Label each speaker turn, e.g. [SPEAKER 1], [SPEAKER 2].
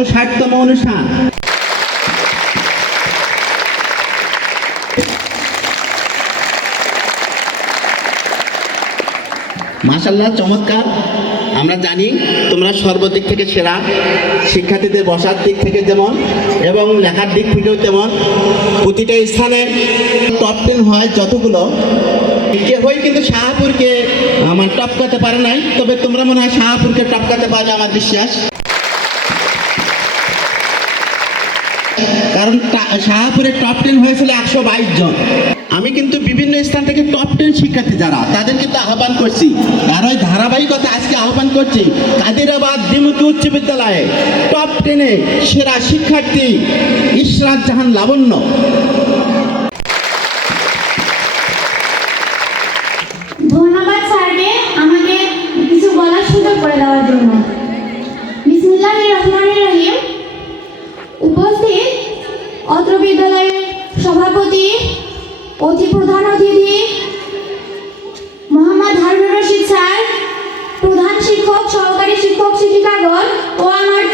[SPEAKER 1] একশো ষাটতম অনুষ্ঠান। মাসাল্লাহ চমৎকার। আমরা জানি তোমরা সর্বদিক থেকে সেরা, শিক্ষার্থীদের বসার দিক থেকে যেমন, এবং লেখার দিক থেকেও তেমন। প্রতিটা স্থানে টপ টেন হয় যতগুলো। কেউই কিন্তু শাহপুরকে, আমার টপকাতে পারে নাই, তবে তোমরা মনে হয় শাহপুরকে টপকাতে পারবে, আমার বিশ্বাস। কারণ শাহাপুরে টপ টেন হয়েছিল একশো বাইশ জন। আমি কিন্তু বিভিন্ন স্থান থেকে টপ টেন শিক্ষার্থী যারা, তাদের কিন্তু আহ্বান করছি। আর ওই ধারাবাহিকতা আজকে আহ্বান করছি, কাদিরাবাদ দিমুকি উচ্চ বিদ্যালয়ে টপ টেনে সেরা শিক্ষার্থী ইশরাত জাহান লাবণ্য।
[SPEAKER 2] বিদ্যালয়ের সভাপতি অতি প্রধান অতিথি, মোহাম্মদ হারুন রশিদ স্যার, প্রধান শিক্ষক, সহকারী শিক্ষক, শিক্ষিকাগণ ও আমার